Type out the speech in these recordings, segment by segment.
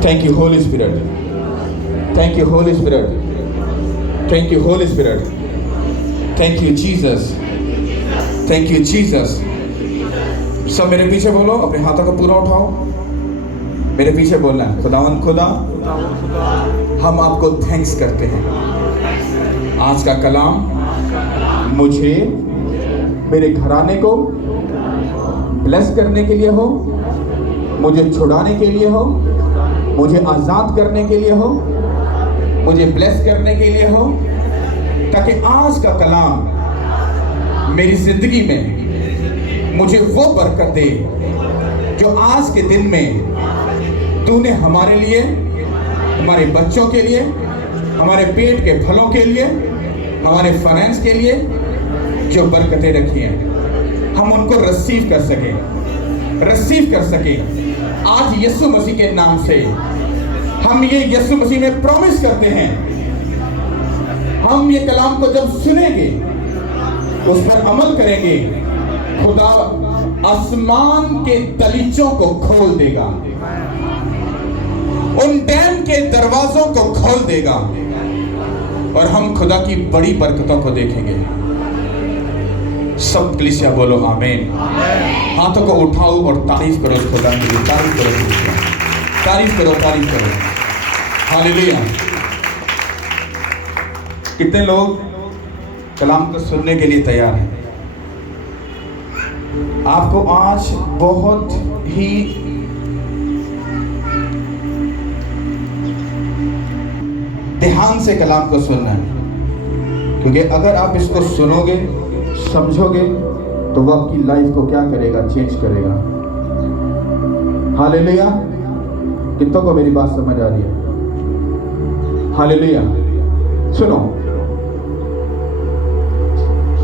Thank you, Holy Spirit. Thank you, Holy Spirit. Thank you, Holy Spirit. Thank you, Jesus. Thank you, Jesus. सब मेरे पीछे बोलो, अपने हाथों को पूरा उठाओ, मेरे पीछे बोलना है। खुदावंद खुदा, हम आपको थैंक्स करते हैं। आज का कलाम मुझे, मेरे घराने को ब्लेस करने के लिए हो, मुझे छुड़ाने के लिए हो, मुझे आज़ाद करने के लिए हो, मुझे ब्लेस करने के लिए हो, ताकि आज का कलाम मेरी ज़िंदगी में मुझे वो बरकत दे जो आज के दिन में तूने हमारे लिए, हमारे बच्चों के लिए, हमारे पेट के फलों के लिए, हमारे फाइनेंस के लिए जो बरकतें रखी हैं, हम उनको रिसीव कर सकें। आज यीशु मसीह के नाम से हम ये यीशु मसीह में प्रॉमिस करते हैं, हम ये कलाम को जब सुनेंगे, उस पर अमल करेंगे, खुदा आसमान के दलीचों को खोल देगा, उन डैम के दरवाजों को खोल देगा और हम खुदा की बड़ी बरकतों को देखेंगे। सब कलीसिया बोलो आमीन। हाथों को उठाओ और तारीफ करो खुदा की, तारीफ करो। हालेलुया। कितने लोग कलाम को सुनने के लिए तैयार हैं? आपको आज बहुत ही ध्यान से कलाम को सुनना है, क्योंकि अगर आप इसको सुनोगे, समझोगे, तो वो आपकी लाइफ को क्या करेगा? चेंज करेगा। हालेलुया। कितनों को मेरी बात समझ आ रही है? हालेलुया। सुनो,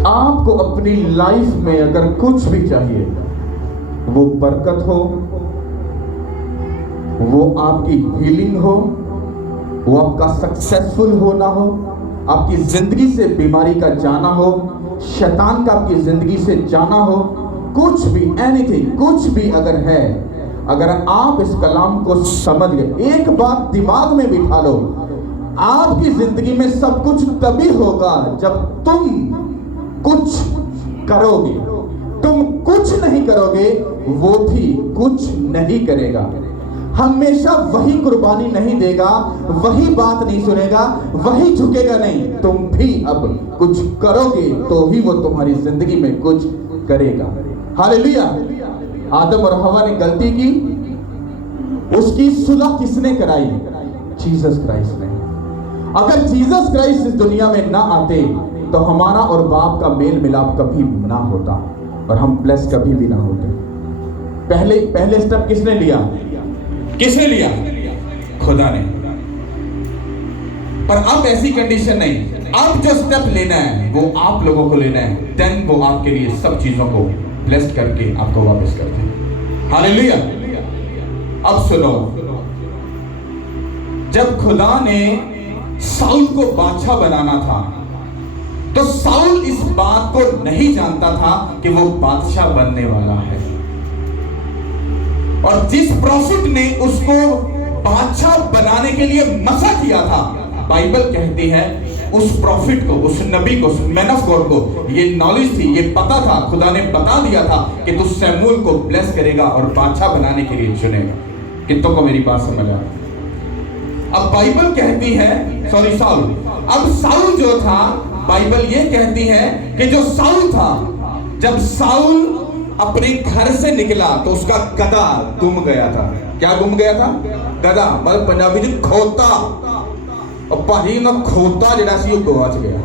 आपको अपनी लाइफ में अगर कुछ भी चाहिए, वो बरकत हो, वो आपकी हीलिंग हो, वो आपका सक्सेसफुल होना हो, आपकी जिंदगी से बीमारी का जाना हो, शैतान का आपकी जिंदगी से जाना हो, कुछ भी, एनीथिंग, कुछ भी अगर है, अगर आप इस कलाम को समझ गए, एक बात दिमाग में बिठा लो, आपकी जिंदगी में सब कुछ तभी होगा जब तुम कुछ करोगे। तुम कुछ नहीं करोगे, वो भी कुछ नहीं करेगा। हमेशा वही कुर्बानी नहीं देगा, वही बात नहीं सुनेगा, वही झुकेगा नहीं। तुम भी अब कुछ करोगे तो ही वो तुम्हारी जिंदगी में कुछ करेगा। हालेलुया। आदम और हवा ने गलती की, उसकी सुलह किसने कराई? जीसस क्राइस्ट ने। अगर जीसस क्राइस्ट इस दुनिया में ना आते तो हमारा और बाप का मेल मिलाप कभी ना होता और हम ब्लेस कभी भी ना होते। पहले स्टेप किसने लिया? खुदा ने। पर अब ऐसी कंडीशन नहीं, अब जो स्टेप लेना है वो आप लोगों को लेना है, देन वो आपके लिए सब चीजों को ब्लेस्ड करके आपको वापस करते हैं। हालेलुया। अब सुनो, जब खुदा ने साउल को बादशाह बनाना था, तो साउल इस बात को नहीं जानता था कि वो बादशाह बनने वाला है। और जिस प्रॉफिट ने उसको बादशाह बनाने के लिए मसा किया था, बाइबल कहती है उस प्रॉफिट को, उस नबी को, उस मैन ऑफ गॉड को ये नॉलेज थी, ये पता था, खुदा ने बता दिया था कि तू शमूएल को ब्लेस करेगा और बादशाह बनाने के लिए चुनेगा। कितनों को मेरी बात समझ आ? अब बाइबल कहती है, साउल, अब साउल जो था, बाइबल ये कहती है कि जो साउल था, जब साउल अपने घर से निकला तो उसका गधा गुम गया था। क्या गुम गया था? गधा, मतलब पंजाबी में खोता। और भाजी ना खोता जिहड़ा सी गवाच गया।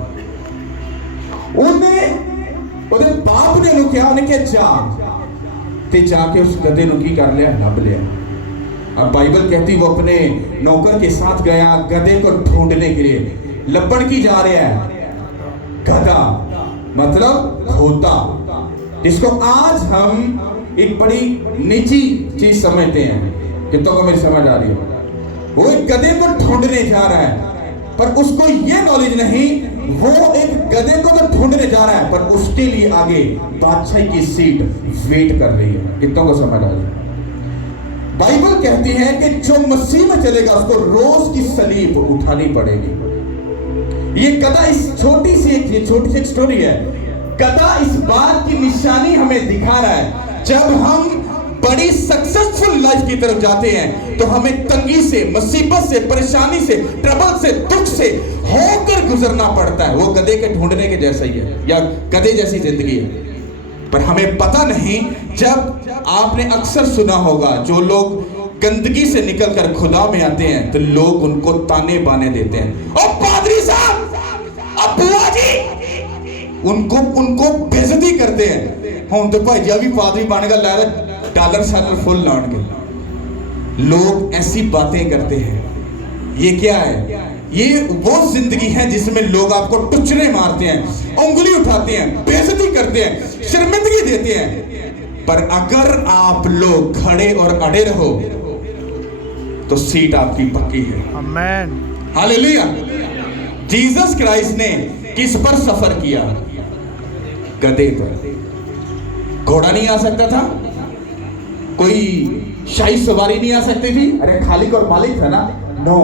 ਉਹਦੇ बाप ने ਉਹਨੂੰ ਕਿਹਾ, ਉਹਨੇ ਕਿਹਾ जा, ते जाके उस गधे ਨੂੰ ਕੀ कर लिया? नब लिया। अब बाइबल कहती वो अपने नौकर के साथ गया गधे को ढूंढने के लिए। लपड़ की जा रहा है? गधा, मतलब खोता, जिसको आज हम एक बड़ी निजी चीज समझते हैं। कितनों को मेरी समझ आ रही है? वो एक गधे को ढूंढने जा रहा है, पर उसको ये नॉलेज नहीं, वो एक गधे को तो ढूंढने जा रहा है, पर उसके लिए आगे बादशाह की सीट वेट कर रही है। कितनों को समझ आ रही है? बाइबल कहती है कि जो मसीह में चलेगा उसको रोज की सलीब उठानी पड़ेगी। ये गधा इस छोटी सी एक स्टोरी है। गधा इस बात की निशानी हमें दिखा रहा है, जब हम बड़ी सक्सेसफुल लाइफ की तरफ जाते हैं तो हमें तंगी से, मुसीबत से, परेशानी से, ट्रबल से, दुख से होकर गुजरना पड़ता है। वो गधे के ढूंढने के जैसा ही है, या गधे जैसी जिंदगी है। पर हमें पता नहीं, जब आपने अक्सर सुना होगा जो लोग गंदगी से निकलकर खुदा में आते हैं तो लोग उनको ताने बाने देते हैं। ओ पादरी साहब, अब बुआ जी, उनको बेइज्जती करते हैं। हम तो भाई जी अभी पादरी बन गया, ला डॉलर शालर फुल लौट के लोग ऐसी बातें करते हैं। ये क्या है? ये वो जिंदगी है जिसमें लोग आपको टुचने मारते हैं, उंगली उठाते हैं, बेइज्जती करते हैं, शर्मिंदगी देते हैं। पर अगर आप लोग खड़े और अड़े रहो तो सीट आपकी पक्की है। आमीन, हालेलुया। जीसस क्राइस्ट ने किस पर सफर किया? गधे पर। घोड़ा नहीं आ सकता था, कोई शाही सवारी नहीं आ सकती थी, अरे खालिक और मालिक था ना। नो,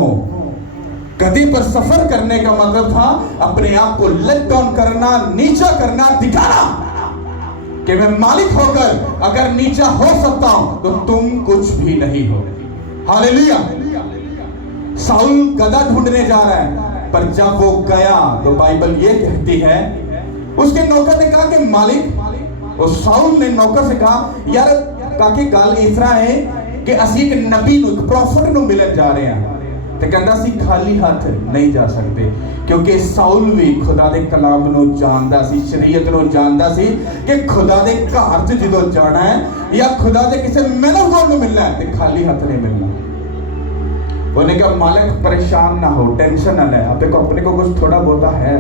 गधे पर सफर करने का मतलब था अपने आप को लेट डाउन करना, नीचा करना, दिखाना कि मैं मालिक होकर अगर नीचा हो सकता हूं तो तुम कुछ भी नहीं हो। हालेलुया। साउल गधा ढूंढने जा रहा है, पर जब वो गया तो बाइबल ये कहती है, उसके नौकर ने कहा कि मालिक, और साउल ने नौकर से कहा, यार काके गल इस तरह है कि असी एक नबी नु, एक प्रॉफिट नु मिलन जा रहे हैं, ते कहंदा सी खाली हाथ नहीं जा सकते, क्योंकि साउल भी खुदा दे कलाम नु जानदा सी, शरीयत नु जानदा सी कि खुदा दे घर च जदों जाना है या खुदा दे किसी मैन ऑफ गॉड नु मिलना है ते खाली हाथ नहीं मिलना। उन्होंने कहा मालिक परेशान ना हो, टेंशन ना ले, आपे को अपने को कुछ थोड़ा बहुता है,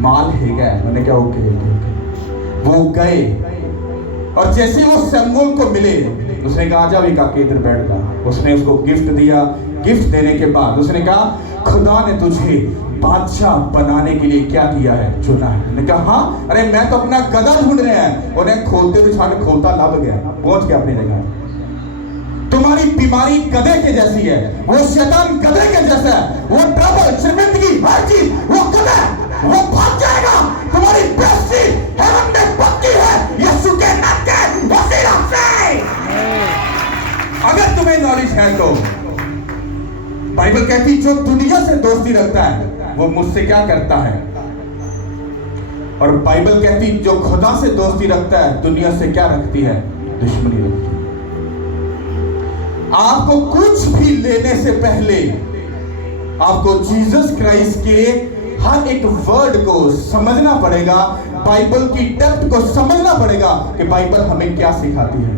माल है। उन्होंने कहा ओके। वो गए और जैसे वो सैमुअल को मिले, उसने कहा आजा भी काके इधर बैठ जा। उसने उसको गिफ्ट दिया। गिफ्ट देने के बाद उसने कहा खुदा ने तुझे बादशाह बनाने के लिए क्या किया है? चुना है। उसने कहा हाँ, अरे मैं तो अपना गधा ढूंढ रहे हैं। उन्हें खोलते तो छाने खोलता लग गया, पहुंच गया अपनी जगह। तुम्हारी बीमारी गधे के जैसी है, वो शैतान गधे के जैसा है, वो ट्रबल, शर्मिंदगी, हर चीज वो गधा, वो भाग जाएगा। तुम्हारी बेइज्जती हेवन में पक्की है, यीशु के नाम के वसीला से। अगर तुम्हें नॉलेज है तो बाइबल कहती जो दुनिया से दोस्ती रखता है वो मुझसे क्या करता है, और बाइबल कहती जो खुदा से दोस्ती रखता है दुनिया से क्या रखती है? दुश्मनी रखती है। आपको कुछ भी लेने से पहले आपको जीसस क्राइस्ट के हर एक वर्ड को समझना पड़ेगा, बाइबल की डेप्थ को समझना पड़ेगा कि बाइबल हमें क्या सिखाती है।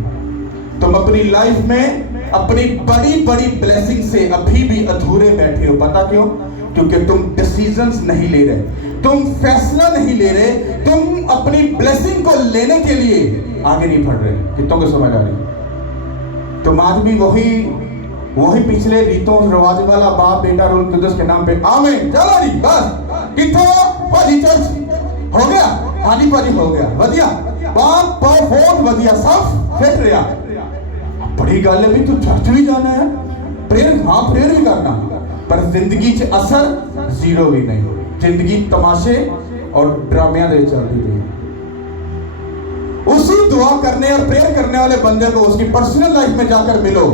तुम अपनी लाइफ में अपनी बड़ी बड़ी ब्लेसिंग से अभी भी अधूरे बैठे हो। पता क्यों? क्योंकि तुम डिसीजंस नहीं ले रहे, तुम फैसला नहीं ले रहे, तुम अपनी ब्लेसिंग को लेने के लिए आगे नहीं बढ़ रहे। कितनों को समझ आ रही? तुम आज भी वही पिछले रीतों रिवाज वाला बाप बेटा रोल कुदस के नाम पे आमीन चलो जी बस कितों भाजी चर्च हो गया, हाली भाजी हो गया, वधिया बाप बहुत वधिया सब फिट रहा। बड़ी गल है भी तू चर्च भी जाना है, प्रेयर हाँ प्रेयर भी करना, पर जिंदगी च असर जीरो भी नहीं। जिंदगी तमाशे और ड्रामिया दे चलती रही। उसी दुआ करने और प्रेयर करने वाले बंदे को उसकी पर्सनल लाइफ में जाकर मिलो,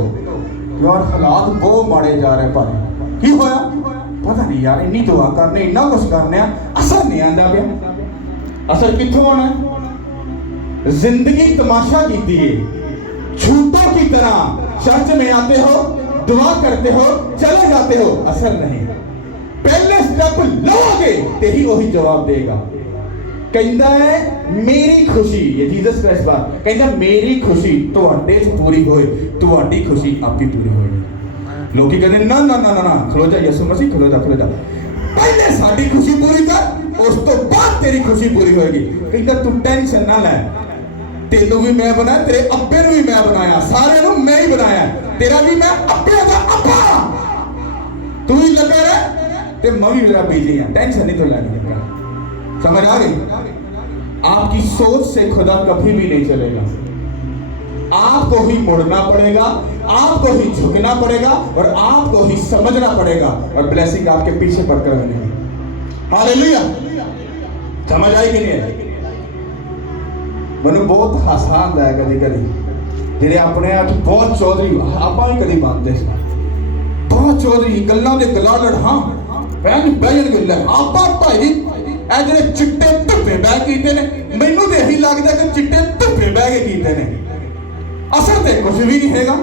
यार हालात बहुत माड़े जा रहे पर की होया पता नहीं यार, इन्नी दुआ करने इन्ना कुछ करने असर नहीं आंदा पिया। असर कित्थों होना है? जिंदगी तमाशा कीती है, झूठों की तरह चर्च में आते हो, दुआ करते हो, चले जाते हो, असर नहीं। पहले स्टेप लोगे ते ही वही जवाब देगा। कहता है मेरी खुशी, ये जीसस क्राइस्ट बात कहता मेरी खुशी तुहाडे च पूरी होए, तुहाडी खुशी आपकी पूरी होए। लोग कहते ना ना ना ना ना खलो जा यसु मसीह खलो जा पहले साडी खुशी पूरी कर, उस तो बाद तेरी खुशी पूरी होएगी। कहता तू टेंशन ना ले, तेनू भी मैं बनाया, तेरे अब्बे नू भी मैं बनाया, सारे नू मैं ही बनाया, तेरा भी मैं अब्बे दा अब्बा, तू ही लगा रहे ते मैं भी मेरा बीजी हां, टेंशन नहीं तो लेनी। समझ आ गई? आपकी सोच से खुदा कभी भी नहीं चलेगा। आपको ही मुड़ना पड़ेगा, आपको ही झुकना पड़ेगा और आपको ही समझना पड़ेगा और ब्लेसिंग आपके पीछे पड़कर बनेगी। हालेलुया। समझ आई कि नहीं? मैंने बहुत आसान है कभी कभी जेडे अपने आप बहुत चौधरी आप भी कभी बनते बहुत चौधरी गल्लां दे गला लड़ा बहन बहन गल आप भाई ए जेडे चिट्टे धुप्पे बह कीते ने मैनू तो यही लगता कि चिट्टे धुप्पे बह के कीते ने असर तो कुछ भी नहीं हैगा।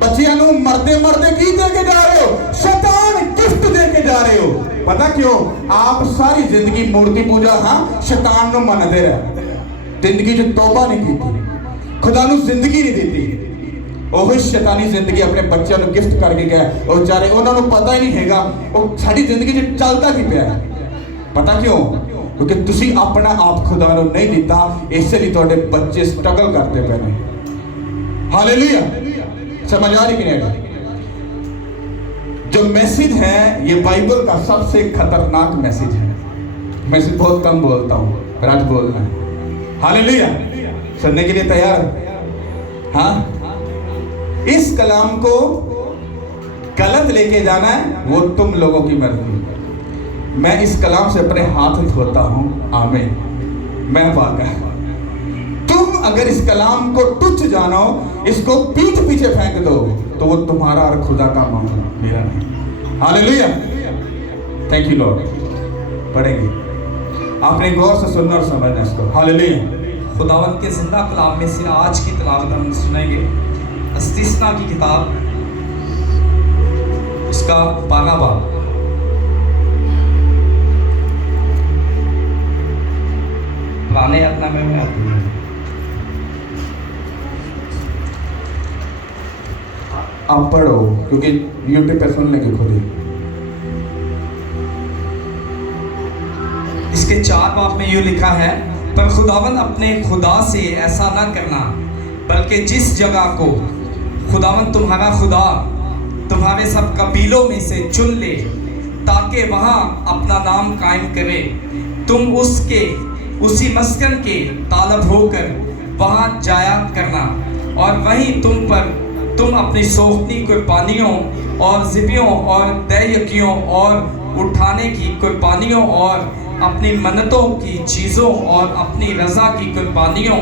बच्चियां नू मरते मरते की दे के जा रहे हो? शैतान गिफ्ट दे के जा रहे हो। पता क्यों? आप सारी जिंदगी मूर्ति पूजा हाँ शैतान नू मनते रहे, जिंदगी च तौबा नहीं की, खुदा नू जिंदगी नहीं दी। ओही शैतानी जिंदगी अपने बच्चों को गिफ्ट करके गया और बेचारे उन्होंने पता ही नहीं हैगा वो साडी जिंदगी च चलता की पिया। पता क्यों? क्योंकि तुसी अपना आप खुदा को नहीं दिता, इसलिए तुहाडे बच्चे स्ट्रगल करते पे ने। हालेलुया। समझ आ रही कि नहीं? जो मैसेज है ये बाइबल का सबसे खतरनाक मैसेज है। मैसेज बहुत कम बोलता हूँ, राज बोलना है। हालेलुया। सुनने के लिए तैयार? हाँ। इस कलाम को गलत लेके जाना है वो तुम लोगों की मर्जी। मैं इस कलाम से अपने हाथ धोता हूं। आमीन। मैं वादा तुम अगर इस कलाम को तुच्छ जानो, इसको पीठ पीछे फेंक दो तो वो तुम्हारा और खुदा का मामला, मेरा नहीं। हालेलुया। Thank you Lord. पढ़ेंगे, आपने गौर से सुनना और समझना इसको। हालेलुया। खुदावंत के जिंदा कलाम में से आज की तिलावत हम सुनेंगे इस्तिस्ना की किताब, उसका 12वां बाब। पुराने अहदनामे में आती है। आप पढ़ो क्योंकि यूट्यूब पे सुन लेंगे खुद ही। इसके 4 बाब में यूँ लिखा है, पर खुदावंद अपने खुदा से ऐसा ना करना, बल्कि जिस जगह को खुदावंद तुम्हारा खुदा तुम्हारे सब कबीलों में से चुन ले ताकि वहाँ अपना नाम कायम करे, तुम उसी मस्कन के तालब होकर वहाँ जाया करना और वहीं तुम अपनी सोखनी कुर्बानियों और ज़िबियों और दैयकियों और उठाने की कुर्बानियों और अपनी मन्नतों की चीज़ों और अपनी रज़ा की कुर्बानियों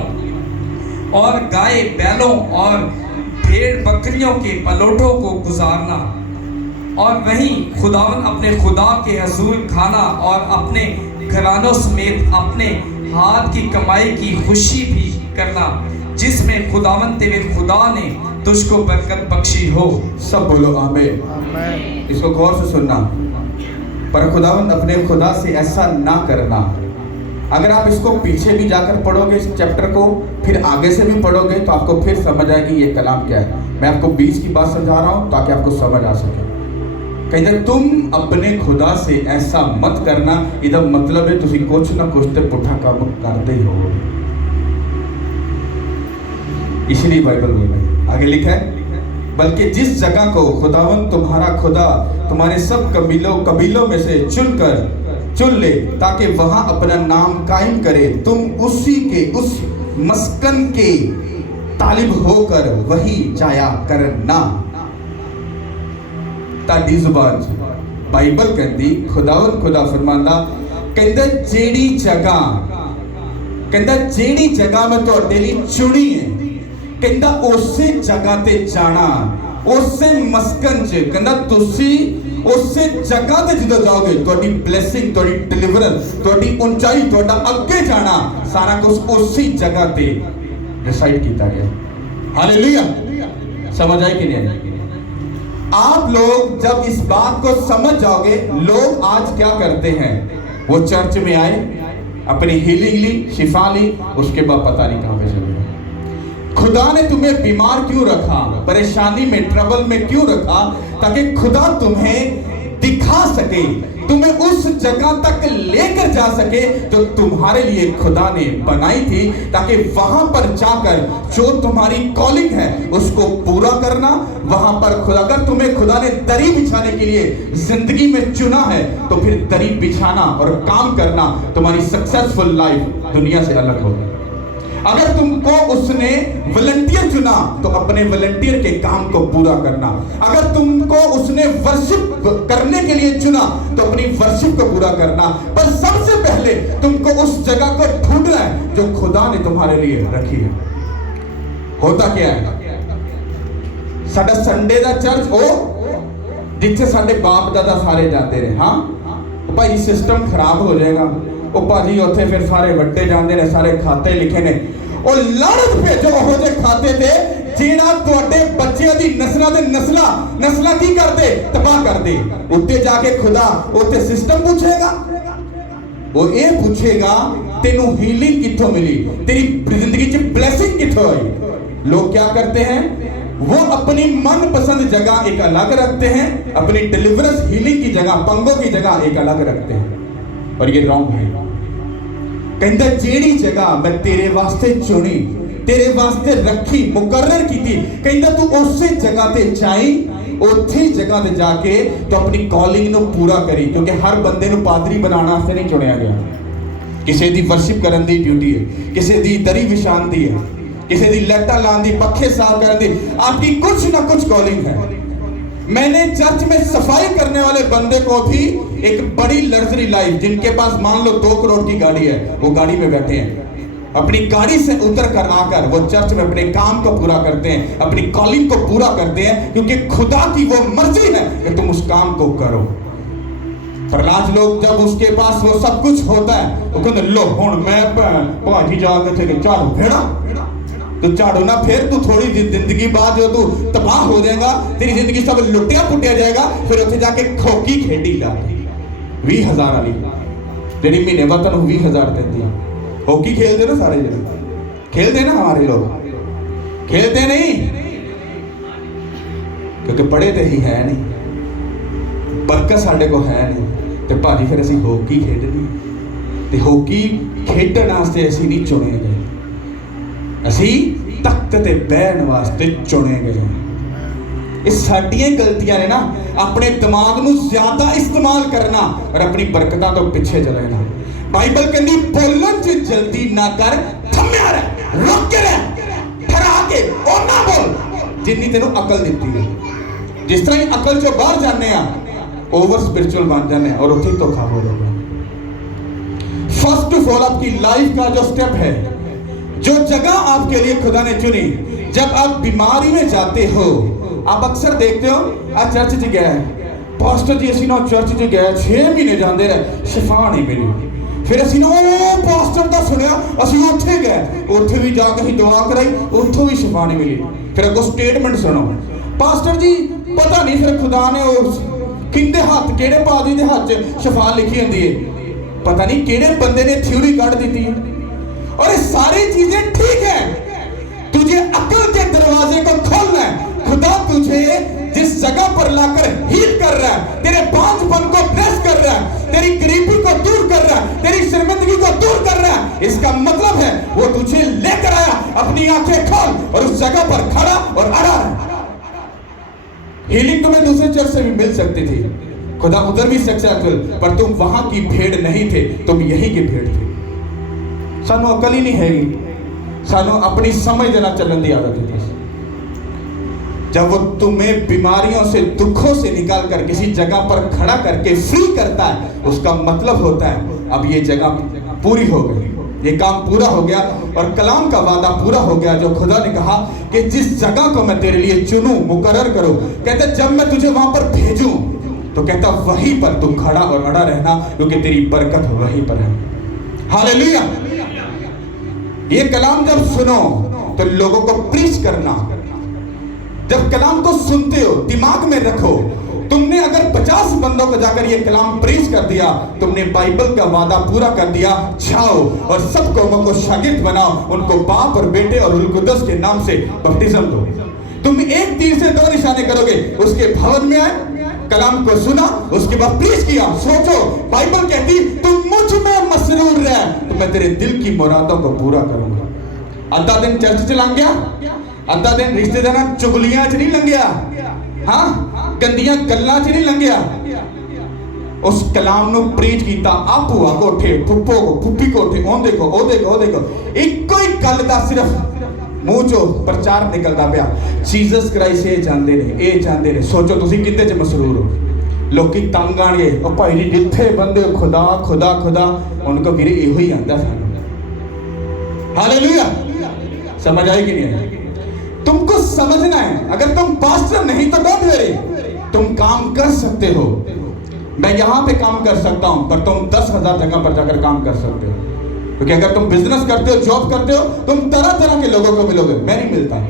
और गाय बैलों और भेड़ बकरियों के पलोठों को गुजारना और वहीं खुदावन अपने खुदा के हजूर खाना और अपने घरानों समेत अपने हाथ की कमाई की खुशी भी करना, जिसमें खुदावन तेरे खुदा ने तुझको बरकत बख्शी हो। सब बोलो आमीन। इसको गौर से सुनना। पर खुदावन अपने खुदा से ऐसा ना करना। अगर आप इसको पीछे भी जाकर पढ़ोगे इस चैप्टर को, फिर आगे से भी पढ़ोगे तो आपको फिर समझ आएगी ये कलाम क्या है। मैं आपको बीच की बात समझा रहा हूँ ताकि आपको समझ आ सके। कहते तुम अपने खुदा से ऐसा मत करना, इधर मतलब है तुसी कुछ ना कुछ तो पुठा काम करते ही हो। इसलिए बाइबल बोल रही आगे लिखा है, बल्कि जिस जगह को खुदावन तुम्हारा खुदा तुम्हारे सब कबीलों में से चुन ले ताकि वहां अपना नाम कायम करे, तुम उसी के उस मस्कन के तालिब होकर वही जाया करना। ताड़ी जुबान बाइबल कहती खुदावन खुदा फरमांदा कहता जेड़ी जगह मैं तुहाडे लई चुनी है, कहता उसे जगह ते जाना, उसे मस्कन च कहता तुसी उसे जगह ते जदों जाओगे तुहाडी ब्लेसिंग, तुहाडी डिलीवरेंस, तुहाडी ऊंचाई, तुहाडा अगे जाना सारा कुछ उसी जगह ते डिसाइड किया गया। हालेलुया। समझ आई कि नहीं? आप लोग जब इस बात को समझ जाओगे, लोग आज क्या करते हैं, वो चर्च में आए, अपनी हीलिंग ली, शिफा ली, उसके बाद पता नहीं कहां पे चले गए। खुदा ने तुम्हें बीमार क्यों रखा, परेशानी में, ट्रबल में क्यों रखा? ताकि खुदा तुम्हें दिखा सके, तुम्हें उस जगह तक लेकर जा सके जो तुम्हारे लिए खुदा ने बनाई थी, ताकि वहां पर जाकर जो तुम्हारी कॉलिंग है उसको पूरा करना। वहां पर खुदा, अगर तुम्हें खुदा ने दरी बिछाने के लिए जिंदगी में चुना है तो फिर दरी बिछाना और काम करना तुम्हारी सक्सेसफुल लाइफ दुनिया से अलग होगी। अगर तुमको उसने वॉलंटियर चुना तो अपने वॉलंटियर के काम को पूरा करना। अगर तुमको उसने वर्शिप करने के लिए चुना तो अपनी वर्शिप को पूरा करना। पर सबसे पहले तुमको उस जगह को ढूंढना है जो खुदा ने तुम्हारे लिए रखी है। होता क्या है, साडा संडे दा चर्च ओ जिथे साडे बाप दादा सारे जाते रहे। हाँ भाई सिस्टम खराब हो जाएगा, ओ भाजी उत्थे फिर सारे वड्डे जाते ने, सारे खाते लिखे ने, ओ लड़त भेजो ओहो जे खाते थे जेड़ा तुहाडे बच्चों दी नस्लां दे नस्लां की करदे, तबाह करदे। उत्ते जाके खुदा उत्ते सिस्टम पूछेगा, वो ये पूछेगा तेनू हीलिंग कित्थों मिली, तेरी जिंदगी च ब्लेसिंग कित्थों आई। लोग क्या करते हैं, वो अपनी मनपसंद जगह एक अलग रखते हैं, अपनी डिलीवरेंस हीलिंग की जगह, पंगों की जगह एक अलग रखते हैं, और ये रॉन्ग है। कहता जेड़ी जगह मैं तेरे वास्ते चुनी, तेरे वास्ते रखी, मुकर्रर की थी, कहता तू उस जगह ते जाई, उसी जगह ते जाके तो अपनी कॉलिंग नु पूरा करी। क्योंकि हर बंदे नु पादरी बनाना वास्ते नहीं चुनिया गया। किसी दी वर्शिप करन दी ड्यूटी है, किसी दी दरी विछाण दी है, किसी दी लैटा लान दी, पखे साफ करन दी, आपकी कुछ ना कुछ कॉलिंग है। मैंने चर्च में सफाई करने वाले बंदे को भी एक बड़ी लग्जरी लाइफ, जिनके पास मान लो 2 करोड़ की गाड़ी है, वो गाड़ी में बैठे हैं, अपनी गाड़ी से उतर कर आकर वो चर्च में अपने काम को पूरा करते हैं, अपनी कॉलिंग को पूरा करते हैं, क्योंकि खुदा की वो मर्जी है कि तुम उस काम को करो। प्रहलाद लोग जब उसके पास वो सब कुछ होता है, वो कहते लो हुण मैं भाजी जाके थे झाड़ू फेड़ा, तो झाड़ू ना फिर तू थोड़ी जिंदगी बाद जो तू तबाह हो जाएगा, तेरी जिंदगी सब लुटिया पुटिया जाएगा। फिर उत्थे जाके खोकी खेडी ला 20,000 वाली जेडी महीने बाद तुहानू 20,000 देती है। हॉकी खेलते ना सारे जने, खेलते ना हमारे लोग, खेलते नहीं क्योंकि पढ़े तो ही है नहीं, बरकत साडे को है नहीं, तो भाजी फिर असीं हॉकी खेडनी, ते हॉकी खेडण वास्ते असीं नहीं चुने गए, असीं तख्त ते बैठण वास्ते चुने गए। ये साडियां गलतियां ने ना, अपने दिमाग नूं ज्यादा इस्तेमाल करना और अपनी बरकतां तो पीछे चले जाना। बाइबल कहती बोलन च जल्दी ना कर, थम्या रह, रुक के रह, ठहरा के और ना बोल जिन्नी तेनू अकल दी है। जिस तरह ही अकल चो बाहर जाने ओवर स्पिरिचुअल बन जाने और उत्थे धोखा हो जाएगा। फर्स्ट ऑफ ऑल आपकी लाइफ का जो स्टेप है, जो जगह आपके लिए खुदा ने चुनी, जब आप बीमारी में जाते हो, आप अक्सर देखते हो आ चर्च च गया पास्टर जी, असीं ना चर्च च गए 6 महीने जाते रहे, शिफा नहीं मिली। फिर असीं ना ओ पास्टर दा सुनिया, असीं उत्थे गए, उत्थे भी जाके असीं दुआ कराई, उत्थों भी शिफा नहीं मिली। फिर अगों स्टेटमेंट सुनो, पास्टर जी पता नहीं फिर खुदा ने उस किंदे हाथ, केड़े पादरी दे हाथ च शिफा लिखी होंदी है, पता नहीं केड़े बंदे ने थ्योरी कढ़ दी है। और ये सारी चीजें ठीक है, तुझे अकल के दरवाजे को खोलना है। खुदा तुझे जिस जगह पर लाकर हील कर रहा है, तेरे बांझपन को ब्लेस कर रहा है, तेरी गरीबी को दूर कर रहा है, तेरी शर्मिंदगी को दूर कर रहा है, इसका मतलब है वो तुझे लेकर आया। अपनी आंखें खोल और उस जगह पर खड़ा और अड़ा है। हीलिंग तुम्हें दूसरे चर्च से भी मिल सकती थी, खुदा उधर भी सक्सेसफुल, पर तुम वहां की भेड़ नहीं थे, तुम यहीं की भेड़ थे। सानू अकल ही नहीं हैगी, सानू अपनी समझ देना चलन की आदत है। जब वो तुम्हें बीमारियों से, दुखों से निकाल कर किसी जगह पर खड़ा करके फ्री करता है, उसका मतलब होता है अब ये जगह पूरी हो गई, ये काम पूरा हो गया और कलाम का वादा पूरा हो गया। जो खुदा ने कहा कि जिस जगह को मैं तेरे लिए चुनूं, मुकर्रर करूं, कहता जब मैं तुझे वहां पर भेजूं तो कहता वहीं पर तुम खड़ा और अड़ा रहना, क्योंकि तेरी बरकत वहीं पर है। हालेलुया। ये कलाम जब सुनो तो लोगों को प्रीच करना। जब कलाम को सुनते हो दिमाग में रखो, तुमने अगर 50 बंदों को जाकर ये कलाम प्रीच कर दिया, तुमने बाइबल का वादा पूरा कर दिया। जाओ और सब कौमों को शागिर्द बनाओ, उनको बाप और बेटे और रूह कुद्दस के नाम से बपतिस्म दो। तुम एक तीर से 2 निशाने करोगे। उसके भवन में आए, कलाम को सुना, उसके बाद प्रीच किया। सोचो, बाइबल कहती तुम मुझ में मसरूर रह तो मैं तेरे दिल की मुरादों को पूरा करूंगा। आधा दिन चर्च च लंघ गया, आधा दिन रिश्तेदारां चुगलियां च नहीं लंघिया, हाँ गंदियां गल्लां च नहीं लंघिया, उस कलाम ਨੂੰ ਪ੍ਰੀਚ ਕੀਤਾ ਆ ਭੂਆ ਕੋਠੇ ਫੁੱਫੋ ਕੋ ਫੁੱਫੀ ਕੋਠੇ ਉਹਦੇ ਕੋ ਉਹਦੇ ਕੋ ਇੱਕੋ ਹੀ ਗੱਲ ਦਾ ਸਿਰਫ ਮੂੰਹ ਚੋਂ ਪ੍ਰਚਾਰ ਨਿਕਲਦਾ ਪਿਆ ਜੀਸਸ ਕ੍ਰਾਈਸਟ ਇਹ ਚਾਹੁੰਦੇ ਨੇ ਸੋਚੋ ਤੁਸੀਂ ਕਿੰਦੇ ਚ ਮਸਰੂਰ ਹੋ ਲੋਕੀ ਤੰਗ ਆਣਗੇ ਉਹ ਭਾਈ ਜੀ ਜਿੱਥੇ ਬੰਦੇ ਖੁਦਾ ਉਹਨਾਂ ਕੋ ਵੀਰੇ ਇਹੋ ਹੀ ਆਂਦਾ ਸਾਨੂੰ हालेलुया समझ आई कि नहीं आई तुमको समझना है अगर तुम पास्टर नहीं तो डोंट वरी तुम काम कर सकते हो मैं यहाँ पे काम कर सकता हूँ पर तुम 10,000 जगह पर जाकर काम कर सकते हो क्योंकि अगर तुम बिजनेस करते हो जॉब करते हो तुम तरह के लोगों को मिलोगे मैं नहीं मिलता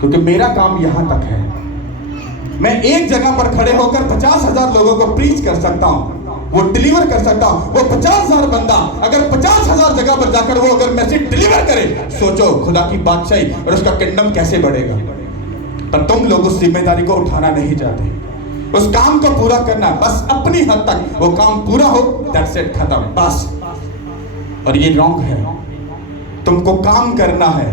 क्योंकि मेरा काम यहाँ तक है मैं एक जगह पर खड़े होकर 50,000 लोगों को प्रीच कर सकता हूँ वो डिलीवर कर सकता हूँ वो 50,000 बंदा अगर 50,000 जगह पर जाकर वो अगर मैसेज डिलीवर करे सोचो खुदा की बादशाही और उसका किंगडम कैसे बढ़ेगा पर तुम लोग उस जिम्मेदारी को उठाना नहीं चाहते उस काम को पूरा करना बस अपनी हद तक वो काम पूरा हो दैट्स इट खत्म बस और ये रॉन्ग है तुमको काम करना है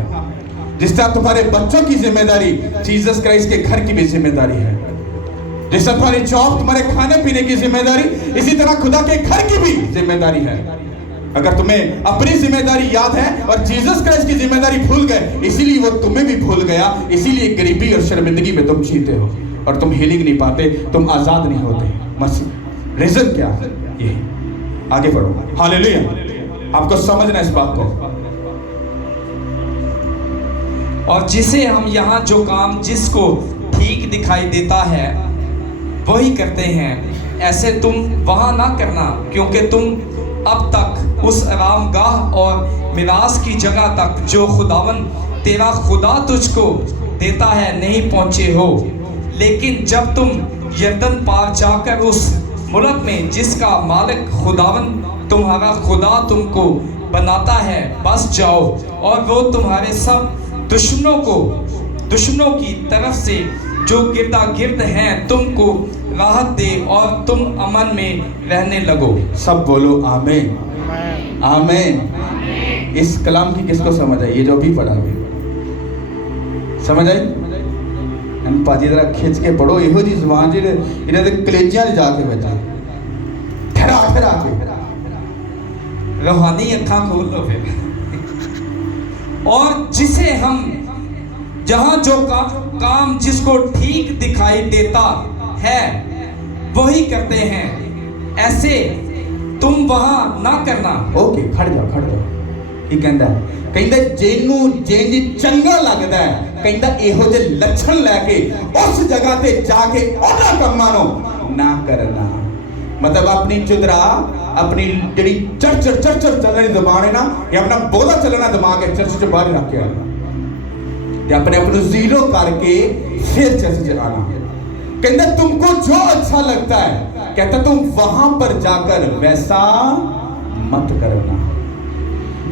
जिस तरह तुम्हारे बच्चों की जिम्मेदारी जीसस क्राइस्ट के घर की भी जिम्मेदारी है जैसा तुम्हारी जॉब तुम्हारे खाने पीने की जिम्मेदारी इसी तरह खुदा के घर की भी जिम्मेदारी है अगर तुम्हें अपनी जिम्मेदारी याद है और जीसस क्राइस्ट की जिम्मेदारी भूल गए इसीलिए वो तुम्हें भी भूल गया इसीलिए गरीबी और शर्मिंदगी में तुम जीते हो और तुम हीलिंग नहीं पाते तुम आजाद नहीं होते मसीह रीजन क्या ये आगे बढ़ो हालेलुया आपको समझना इस बात को और जिसे हम यहाँ जो काम जिसको ठीक दिखाई देता है वही करते हैं ऐसे तुम वहाँ ना करना क्योंकि तुम अब तक उस आरामगाह और मिरास की जगह तक जो खुदावन तेरा खुदा तुझको देता है नहीं पहुँचे हो लेकिन जब तुम यरदन पार जाकर उस मुल्क में जिसका मालिक खुदावन तुम्हारा खुदा तुमको बनाता है बस जाओ और वो तुम्हारे सब दुश्मनों की तरफ से जो गिरदा गिर्द हैं तुमको राहत दे और तुम अमन में रहने लगो सब बोलो आमीन आमीन इस कलाम की किसको समझ आई ये जो भी पढ़ा समझ आई हम पाजी जरा खिंच के पढ़ो ਇਹੋ ਜੀ ਜ਼ੁਬਾਨ ਜਿਹੜੇ ਇਹਨਾਂ ਦੇ ਕਲੇਜਿਆਂ 'ਚ ਜਾ ਕੇ ਬੈਠਾ ठहरा के रूहानी अखां खोल लो फिर और जिसे हम जहां जो काम जिसको ठीक दिखाई देता है वही करते हैं ऐसे तुम वहां ना करना ओके खड़ जाओ ਕੀ ਕਹਿੰਦਾ ਜਿਹਨੂੰ ਜੇ ਚੰਗਾ ਲੱਗਦਾ ਹੈ ਕਹਿੰਦਾ ਇਹੋ ਜਿਹੇ ਲੱਛਣ ਲੈ ਕੇ ਉਸ ਜਗ੍ਹਾ ਤੇ ਜਾ ਕੇ ਉਹਨਾਂ ਕੰਮਾਂ ਨੂੰ ਨਾ ਕਰਨਾ मतलब अपनी चुदरा अपनी जड़ी चढ़ चलने दिमाग है ना या अपना बोला चलना दिमाग है चर्च से बाहर रख के आना या अपने आप को जीरो करके फिर चर्च से आना कहता तुमको जो अच्छा लगता है कहता तुम वहां पर जाकर वैसा मत करना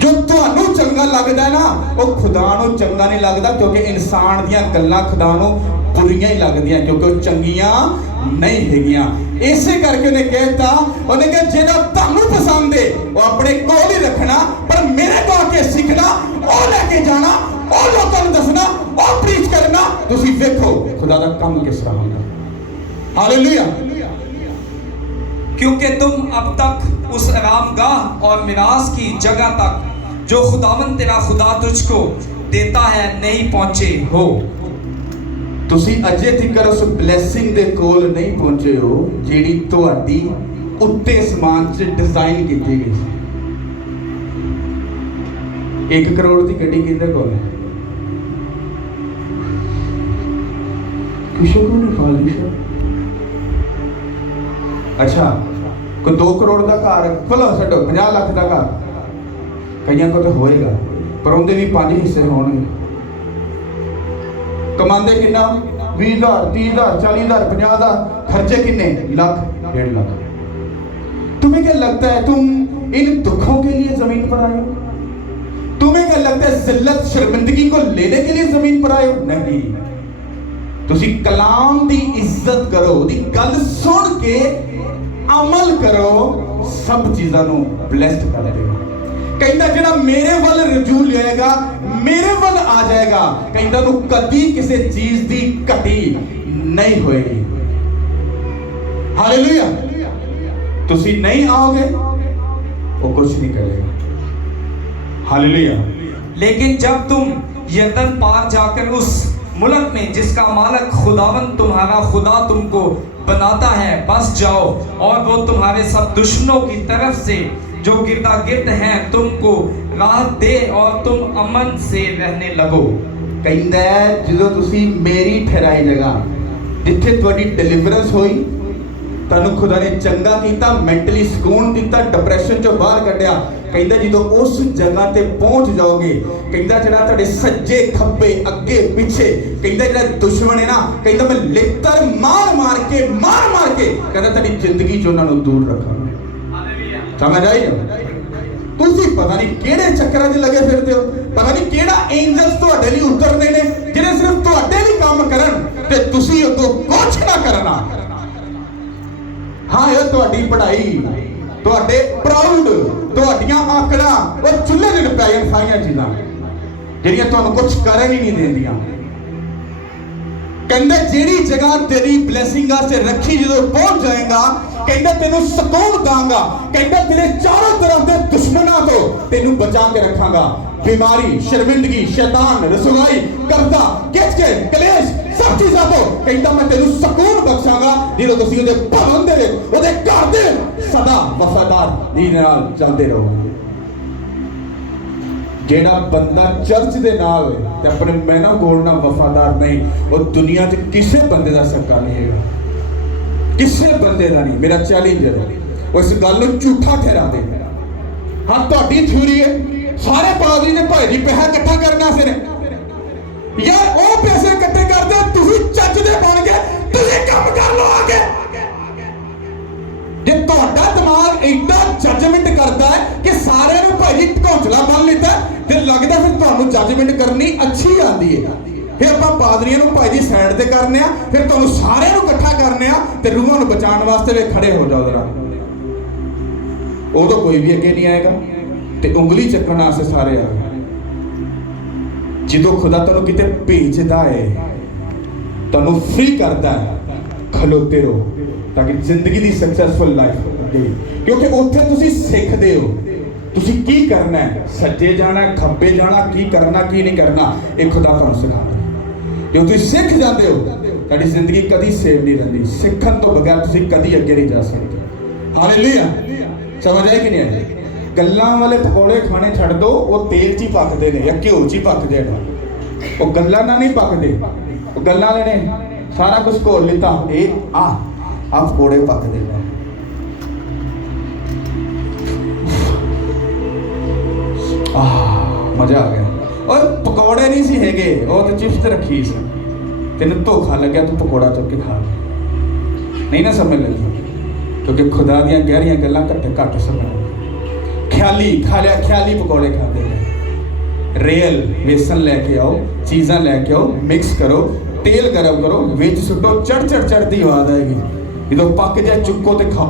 जो ਤੁਹਾਨੂੰ ਚੰਗਾ ਲੱਗਦਾ ਹੈ ਨਾ ਉਹ ਖੁਦਾ ਨੂੰ ਚੰਗਾ ਨਹੀਂ ਲੱਗਦਾ ਕਿਉਂਕਿ ਇਨਸਾਨ ਦੀਆਂ ਗੱਲਾਂ ਖੁਦਾ ਨੂੰ बुरियां ही लगदियां क्योंकि वो चंगियां नहीं हैगियां इसे करके उन्हें कहता उन्हें कहा जेड़ा तानू पसंद है वो अपने कोल ही रखना पर मेरे को आके सीखना और लेके जाना और लोगों को दसना और प्रीच करना तुसी देखो खुदा दा काम किस तरह होगा हालेलुया क्योंकि तुम अब तक उस आरामगाह और मिरास की जगह तक जो खुदावन तेरा खुदा तुझको देता है नहीं पहुंचे हो ਤੁਸੀਂ ਅਜੇ ਤੱਕ ਉਸ ਬਲੇਸਿੰਗ ਦੇ ਕੋਲ ਨਹੀਂ ਪਹੁੰਚੇ ਹੋ ਜਿਹੜੀ ਤੁਹਾਡੀ ਉੱਤੇ ਸਮਾਨ 'ਚ ਡਿਜ਼ਾਈਨ ਕੀਤੀ ਗਈ ਸੀ 1 ਕਰੋੜ ਦੀ ਗੱਡੀ ਕਿਹਦੇ ਕੋਲ ਹੈ ਕਿਸੇ ਕੋਲ ਨਹੀਂ ਖਾਲੀ ਸਰ ਅੱਛਾ ਕੋਈ 2 ਕਰੋੜ ਦਾ ਘਰ ਭਲਾ ਛੱਡੋ 50 ਲੱਖ ਦਾ ਘਰ ਕਈਆਂ ਕੋਲ ਤਾਂ ਹੋਏਗਾ ਪਰ ਉਹਦੇ ਵੀ 5 ਹਿੱਸੇ ਹੋਣਗੇ कमाते कितना 20,000 30,000 40,000 50,000 खर्चे कितने लाख 1.5 लाख तुम्हें क्या लगता है तुम इन दुखों के लिए जमीन पर आए हो तुम्हें क्या लगता है जिल्लत शर्मिंदगी को लेने के लिए जमीन पर आए हो नहीं तुसी कलाम दी इज्जत करो दी गल सुन के अमल करो सब चीज़ां नूं ब्लेस्ड कर देगा कहता जिहड़ा मेरे वल रजू लेगा मेरे वल आ जाएगा कहता नूं कदी किसी चीज दी घटी नहीं होएगी हालेलुया तुसी नहीं आओगे वो कुछ नहीं करेगा। हालेलुया। लेकिन जब तुम यरदन पार जाकर उस मुल्क में जिसका मालिक खुदावन तुम्हारा खुदा तुमको बनाता है बस जाओ, और वो तुम्हारे सब दुश्मनों की तरफ से जो गिरदा गिर्द हैं तुमको राहत दे और तुम अमन से रहने लगो। ਕਹਿੰਦਾ ਜਦੋਂ ਤੁਸੀਂ ਮੇਰੀ ਠਹਿਰਾਈ ਜਗ੍ਹਾ ਜਿੱਥੇ ਤੁਹਾਡੀ ਡਿਲੀਵਰੈਂਸ ਹੋਈ, ਤੁਹਾਨੂੰ ਖੁਦਾ ਨੇ ਚੰਗਾ ਕੀਤਾ, ਮੈਂਟਲੀ ਸਕੂਨ ਦਿੱਤਾ, ਡਿਪਰੈਸ਼ਨ ਚੋਂ ਬਾਹਰ ਕੱਢਿਆ, ਕਹਿੰਦਾ ਜਦੋਂ ਉਸ ਜਗ੍ਹਾ ਤੇ ਪਹੁੰਚ ਜਾਓਗੇ, ਕਹਿੰਦਾ ਜਿਹੜਾ ਤੁਹਾਡੇ ਸੱਜੇ ਖੱਬੇ ਅੱਗੇ ਪਿੱਛੇ, ਕਹਿੰਦਾ ਜਿਹੜਾ ਦੁਸ਼ਮਣ ਹੈ ਨਾ, ਕਹਿੰਦਾ ਮੈਂ ਲਿੱਤਰ ਮਾਰ ਮਾਰ ਕੇ ਕਹਿੰਦਾ ਤੁਹਾਡੀ ਜ਼ਿੰਦਗੀ 'ਚ ਉਹਨਾਂ ਨੂੰ ਦੂਰ ਰੱਖਾਂਗਾ। ਸਮਝ ਆਈ ਨਾ? ਤੁਸੀਂ ਪਤਾ ਨਹੀਂ ਕਿਹੜੇ ਚੱਕਰਾਂ 'ਚ ਲੱਗੇ ਫਿਰਦੇ ਹੋ, ਪਤਾ ਨਹੀਂ ਕਿਹੜਾ ਐਂਜਲਸ ਤੁਹਾਡੇ ਲਈ ਉਤਰਦੇ ਨੇ ਜਿਹੜੇ ਸਿਰਫ ਤੁਹਾਡੇ ਲਈ ਕੰਮ ਕਰਨ ਤੇ ਤੁਸੀਂ ਅੱਗੋਂ ਕੁਝ ਨਾ ਕਰਨਾ। ਹਾਂ ਇਹ ਤੁਹਾਡੀ ਪੜ੍ਹਾਈ, ਤੁਹਾਡੇ ਪ੍ਰਾਊਡ, ਤੁਹਾਡੀਆਂ ਆਕੜਾਂ ਉਹ ਚੁੱਲ੍ਹੇ ਦੇ ਪੈ ਜਾਣ, ਸਾਰੀਆਂ ਚੀਜ਼ਾਂ ਜਿਹੜੀਆਂ ਤੁਹਾਨੂੰ ਕੁਝ ਕਰਨ ਹੀ ਨਹੀਂ ਦਿੰਦੀਆਂ। ਕਹਿੰਦੇ ਜਿਹੜੀ ਜਗ੍ਹਾ ਤੇਰੀ ਬਲੇਸਿੰਗ ਵਾਸਤੇ ਰੱਖੀ ਜਦੋਂ ਪਹੁੰਚ ਜਾਏਗਾ, ਕਹਿੰਦਾ ਤੈਨੂੰ ਸਕੂਨ ਦਾਂਗਾ, ਕਹਿੰਦਾ ਤੇਰੇ ਚਾਰੋਂ ਤਰਫ ਦੇ ਦੁਸ਼ਮਣਾਂ ਤੋਂ ਤੈਨੂੰ ਬਚਾ ਕੇ ਰੱਖਾਂਗਾ। बीमारी, शर्मिंदगी, शैतान, रसवाई, कर्जा, किचकिच, कलेश, सब चीज़ों को कहता मैं तेनू सकून बख्शांगा जिदों तुसीं उहदे भवन दे विच उहदे घर दे सदा वफादार नीर नाल चलदे रहो। जेड़ा बंदा चर्च दे नाल ते अपने मैना गोल नाल वफादार नहीं, वो दुनिया च किसे बंदे दा सक्का नहीं हैगा, किसे बंदे दा नहीं। मेरा चैलेंज है वो इस गल नूं झूठा ठहरा दे। हाँ तुहाडी थ्योरी है सारे पादरी ने भाई जी पैसा इकट्ठा करने से ने यार, वो पैसे इकट्ठे करते तुसी चज दे बन के तुसी काम कर लो आगे। जे तुहाडा दिमाग एडा जजमेंट करता है कि सारे ने भाई जी घोंसला बन लेता ते लगदा फिर तुहानू जजमेंट करनी अच्छी आती है। फिर आपां पादरियां नू भाई जी साइड ते करने आ, फिर तुहानू सारे नू इकट्ठा करने आ ते रूहां नू बचाउण वास्ते वे खड़े हो जाओ जरा। उदों कोई भी अगे नहीं आएगा ते उंगली चक्कण वास्ते सारे आ गए। जो खुदा तुहानू किते भेजदा है, तुहानू फ्री करता है, खलोते रहो ताकि जिंदगी दी सक्सेसफुल लाइफ दे। क्योंकि उत्थे तुसी सिखदे हो तुसी की करना है, सज्जे जाना है, खब्बे जाना, की करना की नहीं करना, ये खुदा तुहानू सिखाता है। जो तुसी सीख जाते हो तुहाडी जिंदगी कदी सेव नहीं रहिंदी। सिखण तो बगैर तुसी कदी अगे नहीं जा सकते। हालेलुया। समझ आए कि नहीं आए? गल्लां वाले पकौड़े खाने छड़ दो, वो तेल च ही पकते हैं या घ्यो च ही पकते हैं। वो गल्लां नाल नहीं पकते, वो गल्लां वाले ने सारा कुछ घोल लिता, ये आ पकौड़े पकते हैं। मजा आ गया। और पकौड़े नहीं सी हैगे, वो तो चिप्स रखी सी, तेन धोखा लग्या तू पकौड़ा चुक के खा नहीं ना समझ लगी। क्योंकि खुदा दियां गहरियां गल्लां घट समझ। ख्याली खा लिया, ख्याली पकौड़े खाते हैं। रियल बेसन लेके आओ, चीज़ां लेके आओ, मिक्स करो, तेल गर्म करो, विच सुटो, चढ़ती आवाज़ आएगी। जो पक जाए चुको तो खाओ,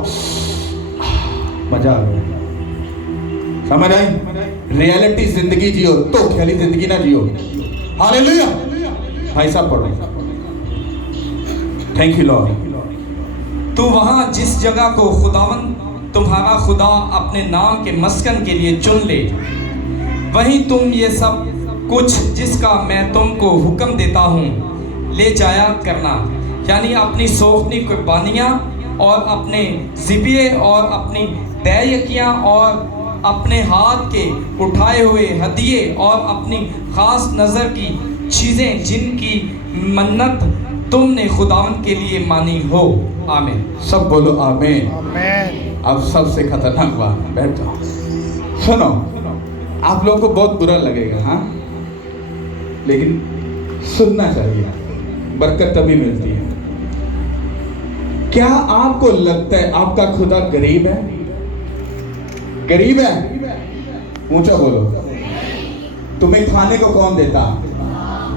मजा आ गया। समझ आई? रियलिटी जिंदगी जियो, धोखे वाली जिंदगी ना जियो। हालेलुया। भाई साहब पढ़ो। Thank you Lord. तो वहाँ जिस जगह को खुदावन तुम्हारा खुदा अपने नाम के मस्कन के लिए चुन ले, वहीं तुम ये सब कुछ जिसका मैं तुमको हुक्म देता हूँ ले जाया करना। यानी अपनी सोखनी कुर्बानियाँ और अपने ज़िबिये और अपनी दैयकियाँ और अपने हाथ के उठाए हुए हदिये और अपनी ख़ास नज़र की चीज़ें जिनकी मन्नत तुमने खुदावन के लिए मानी हो। आमीन। सब बोलो आमीन। आमीन। अब सबसे खतरनाक बात, बैठ जाओ। सुनो, आप लोगों को बहुत बुरा लगेगा, हाँ, लेकिन सुनना चाहिए, बरकत तभी मिलती है। क्या आपको लगता है आपका खुदा गरीब है? गरीब है? ऊंचा बोलो। तुम्हें खाने को कौन देता,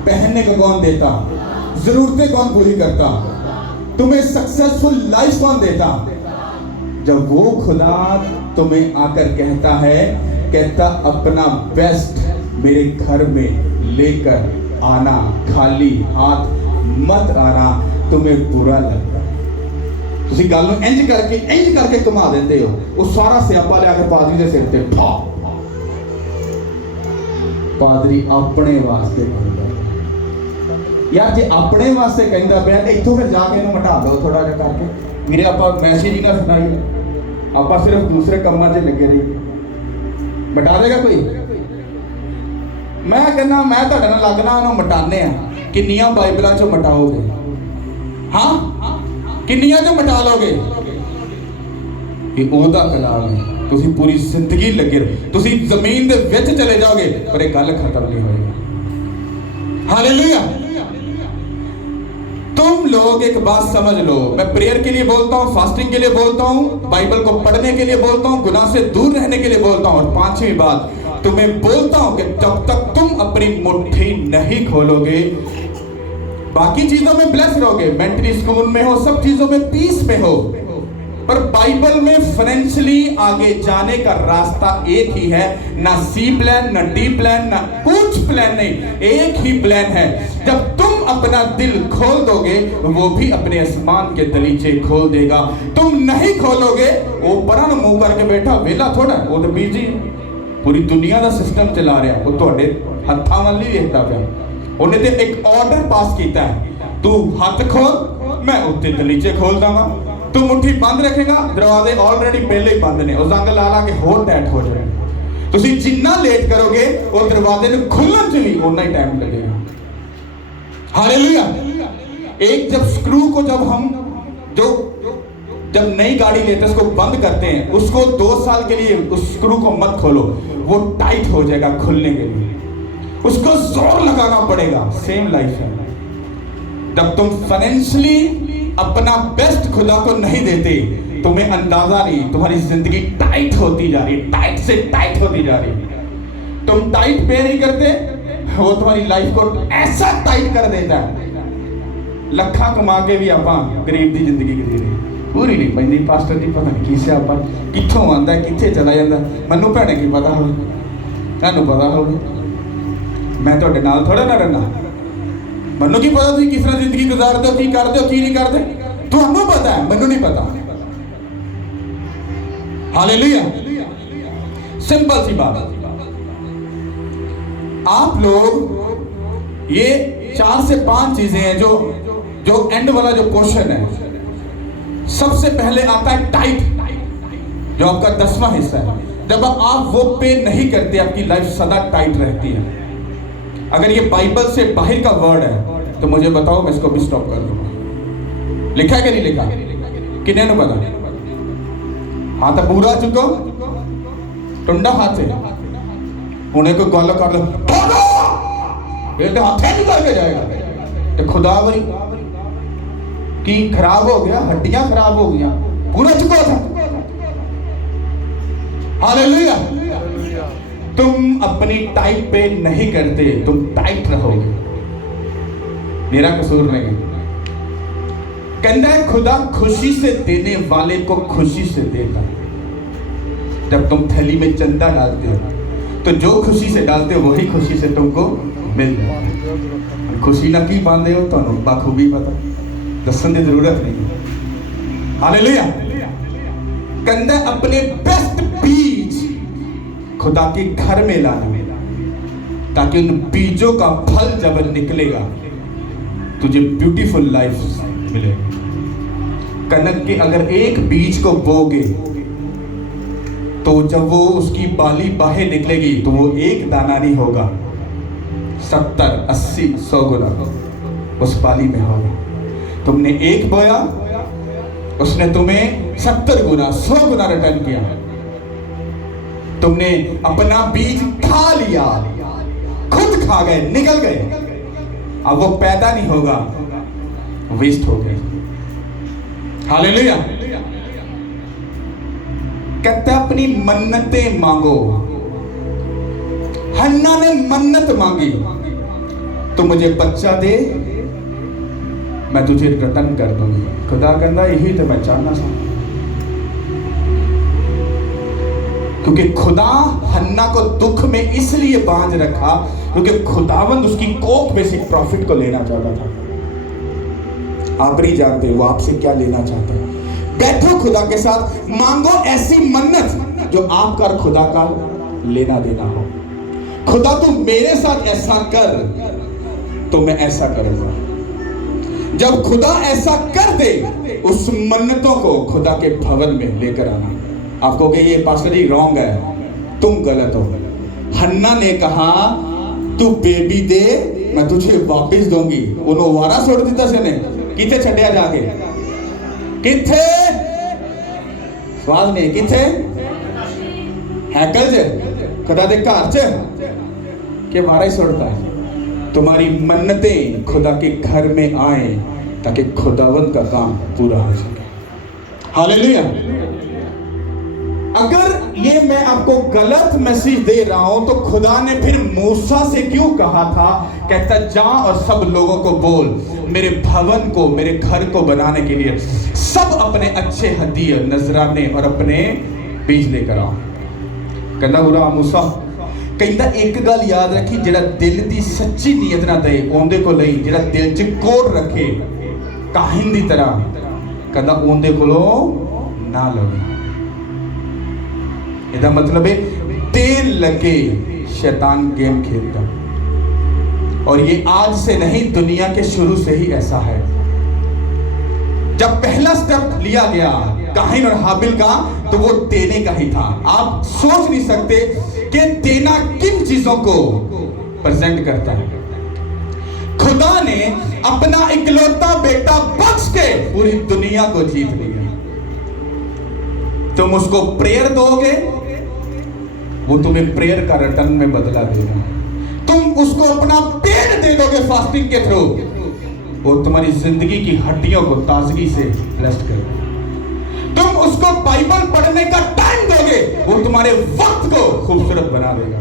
पहनने को कौन देता, जरूरतें कौन पूरी करता, तुम्हें सक्सेसफुल लाइफ कौन देता? जब वो खुदा तुम्हें आकर कहता है, कहता अपना बेस्ट मेरे घर में लेकर आना, खाली हाथ मत आना, तुम्हें बुरा लगता है। ਤੁਸੀਂ ਗੱਲ ਨੂੰ ਇੰਜ ਕਰਕੇ ਘੁਮਾ ਦਿੰਦੇ ਹੋ। ਉਹ ਸਾਰਾ ਸਿਆਪਾ ਲਿਆ ਕੇ ਪਾਦਰੀ ਦੇ ਸਿਰ ਤੇ ਠਾ। ਪਾਦਰੀ ਆਪਣੇ ਵਾਸਤੇ ਕਹਿੰਦਾ ਯਾਰ, ਜੇ ਆਪਣੇ ਵਾਸਤੇ ਕਹਿੰਦਾ ਪਿਆ ਤੇ ਇੱਥੋਂ ਫਿਰ ਜਾ ਕੇ ਇਹਨੂੰ ਮਟਾ ਲਓ ਥੋੜਾ ਜਿਹਾ ਕਰਕੇ। ਵੀਰੇ ਆਪਾਂ ਮੈਸੇਜ ਹੀ ਨਾ ਸੁਣਾਈਏ, ਆਪਾਂ ਸਿਰਫ ਦੂਸਰੇ ਕੰਮਾਂ 'ਚ ਲੱਗੇ ਰਹੀਏ। ਮਟਾ ਦੇਗਾ ਕੋਈ? ਮੈਂ ਕਹਿੰਦਾ ਮੈਂ ਤੁਹਾਡੇ ਨਾਲ ਲੱਗਣਾ ਉਹਨੂੰ ਮਟਾਨੇ ਆ। ਕਿੰਨੀਆਂ ਬਾਈਬਲਾਂ 'ਚੋਂ ਮਟਾਓਗੇ? ਹਾਂ, ਕਿੰਨੀਆਂ 'ਚੋਂ ਮਟਾ ਲੋਗੇ? ਇਹ ਉਹਦਾ ਕਲਾਮ ਹੈ। ਤੁਸੀਂ पूरी जिंदगी लगे रहो, ਤੁਸੀਂ ਜ਼ਮੀਨ ਦੇ ਵਿੱਚ ਚਲੇ ਜਾਓਗੇ ਪਰ ਇਹ ਗੱਲ ਖਤਮ नहीं होगी। हालेलुया। तुम लोग एक बात समझ लो, मैं प्रेयर के लिए बोलता हूँ, फास्टिंग के लिए बोलता हूँ, बाइबल को पढ़ने के लिए बोलता हूँ, गुनाह से दूर रहने के लिए बोलता हूँ। और पांचवी बात तुम्हें बोलता हूँ कि जब तक तुम अपनी मुट्ठी नहीं खोलोगे, बाकी चीजों में ब्लेस रहोगे, मेंटली सुकून में हो, सब चीजों में पीस में हो, पर बाइबल में फाइनेंशियली आगे जाने का रास्ता एक ही है। ना सी प्लान, ना डी प्लान, ना कुछ प्लान नहीं, एक ही प्लान है। जब तुम अपना दिल खोल दोगे, वो भी अपने आसमान के दलीचे खोल देगा। तुम नहीं खोलोगे, वो परा न मुंह करके बैठा वेला थोड़ा, वो तो बीजी पूरी दुनिया का सिस्टम चला रहा, वो तुहाडे हत्थां वाल नहीं देखता पिया। उन्हें तो एक ऑर्डर पास किया है, तू हाथ खोल, मैं उत्ते दलीचे खोल दूंगा। तू मुट्ठी बंद रखेगा, दरवाजे ऑलरेडी पहले ही बंद ने, और जंग ला ला के होर टाइट हो जाए। तुसी जिन्ना लेट करोगे वो दरवाजे ने खुलने से भी उतना ही टाइम लगेगा। हालेलुया। एक जब स्क्रू को जब नई गाड़ी लेते उसको बंद करते हैं, उसको 2 साल के लिए उस स्क्रू को मत खोलो, वो टाइट हो जाएगा खुलने के लिए, उसको जोर लगाना पड़ेगा। सेम लाइफ है, जब तुम फाइनेंशियली अपना बेस्ट खुदा को नहीं देते, तुम्हें अंदाजा नहीं, तुम्हारी जिंदगी टाइट होती जा रही, टाइट से टाइट होती जा रही। तुम टाइट पे नहीं करते, वो तुम्हारी लाइफ को ऐसा टाइट कर देता है। लखा कमा के भी आप गरीब की जिंदगी जी रहे, पूरी नहीं पैंदी। पास्टर जी पता नहीं किसे आप कितों आता कितने चला जाता, मैनू भैने की पता हो, तुहानू पता हो, मैं तुहाडे नाल थोड़ा ना रहना। मैनू की पता तुसीं किस तरह जिंदगी गुजारते हो, की करते हो, की नहीं करते, तुहानू पता है, मैनू नहीं पता। हालेलुया। सिंपल सी बात, आप लोग ये 4 से 5 चीजें हैं जो एंड वाला जो पोर्शन है, सबसे पहले आता है टाइट, जो आपका 10वां हिस्सा है। जब आप वो पे नहीं करते, आपकी लाइफ सदा टाइट रहती है। अगर ये बाइबल से बाहर का वर्ड है तो मुझे बताओ, मैं इसको भी स्टॉप कर दूंगा। लिखा है कि नहीं लिखा? किन्ने ने पता? हाथ पूरा चुको, टुंडा हाथ है, उन्हें कोई गल कर लो, ये तो हाथ ही करके जाएगा। तो खुदा वरी की खराब हो गया, हड्डियां खराब हो गया, पूरा चुको था। हालेलुया। तुम अपनी टाइट पे नहीं करते, तुम टाइट रहोगे, मेरा कसूर नहीं। कहता है खुदा खुशी से देने वाले को खुशी से देता। जब तुम थैली में चंदा डालते हो तो जो खुशी से डालते हो वही खुशी से तुमको मिल जाता है। खुशी ना की पाते हो तो बाखूबी पता, दसन की जरूरत नहीं। हालेलुया। कहता है अपने बेस्ट बीज खुदा के घर में लाना, ताकि उन बीजों का फल जब निकलेगा तुझे ब्यूटीफुल लाइफ मिलेगी। कनक के अगर एक बीज को बोगे तो जब वो उसकी बाली बाहर निकलेगी तो वो एक दाना नहीं होगा, 70, 80, 100 गुना उस बाली में होगा। तुमने एक बोया, उसने तुम्हें 70 गुना 100 गुना रिटर्न किया। तुमने अपना बीज खा लिया, खुद खा गए, निकल गए, अब वो पैदा नहीं होगा, वेस्ट हो गए। हालेलुया। कहता है अपनी मन्नतें मांगो। हन्ना ने मन्नत मांगी, तो मुझे बच्चा दे, मैं तुझे रिटर्न कर दूंगी। खुदा कहता यही तो मैं चाहना था, क्योंकि खुदा हन्ना को दुख में इसलिए बांध रखा क्योंकि खुदावंद उसकी कोख में से प्रॉफिट को लेना चाहता था। आप नहीं जानते वो आपसे क्या लेना चाहता है। बैठो खुदा के साथ, मांगो ऐसी मन्नत जो आपका और खुदा का लेना देना हो। खुदा तू मेरे साथ ऐसा कर तो मैं ऐसा करूंगा। जब खुदा ऐसा कर दे, उस मन्नतों को खुदा के भवन में लेकर आना। आप कहोगे ये पास्टर जी रॉन्ग है, तुम गलत हो। हन्ना ने कहा तू बेबी दे, मैं तुझे वापस दूंगी। उन्होंने वारा छोड़ दिता से ने किथे छड्या जाके, किथे स्वाद नहीं, किथे हैकल च खुदा दे घर च के वारा ही छोड़ता है। तुम्हारी मन्नतें खुदा के घर में आए ताकि खुदावंद का काम पूरा हो सके। हालेलुया। अगर ये मैं आपको गलत मैसेज दे रहा हूं तो खुदा ने फिर मूसा से क्यों कहा था, कहता जा और सब लोगों को बोल मेरे भवन को, मेरे घर को बनाने के लिए सब अपने अच्छे हदीये, नजराने और अपने बीज लेकर आओ। कहना बुरा मूसा कहता एक गल याद रखी, जेड़ा दिल की सच्ची नीयत ना दे ओंदे को लई, जेड़ा दिल च कोड़ रखे काहिन दी तरह, कहता ओंदे कोलो ना लवे। इसका मतलब है देर लगे शैतान गेम खेलता, और ये आज से नहीं दुनिया के शुरू से ही ऐसा है। जब पहला स्टेप लिया गया काहिन और हाबिल का, तो वो देने का ही था। आप सोच नहीं सकते कि देना किन चीजों को प्रेजेंट करता है। खुदा ने अपना इकलौता बेटा बख्श के पूरी दुनिया को जीत लिया। तुम उसको प्रेयर दोगे, वो तुम्हें प्रेयर का रिटर्न में बदला देगा। तुम उसको अपना पेट दे दोगे फास्टिंग के थ्रू, वो तुम्हारी जिंदगी की हड्डियों को ताजगी से ब्लेस्ड करेगा। तुम उसको बाइबल पढ़ने का टाइम दोगे, वो तुम्हारे वक्त को खूबसूरत बना देगा।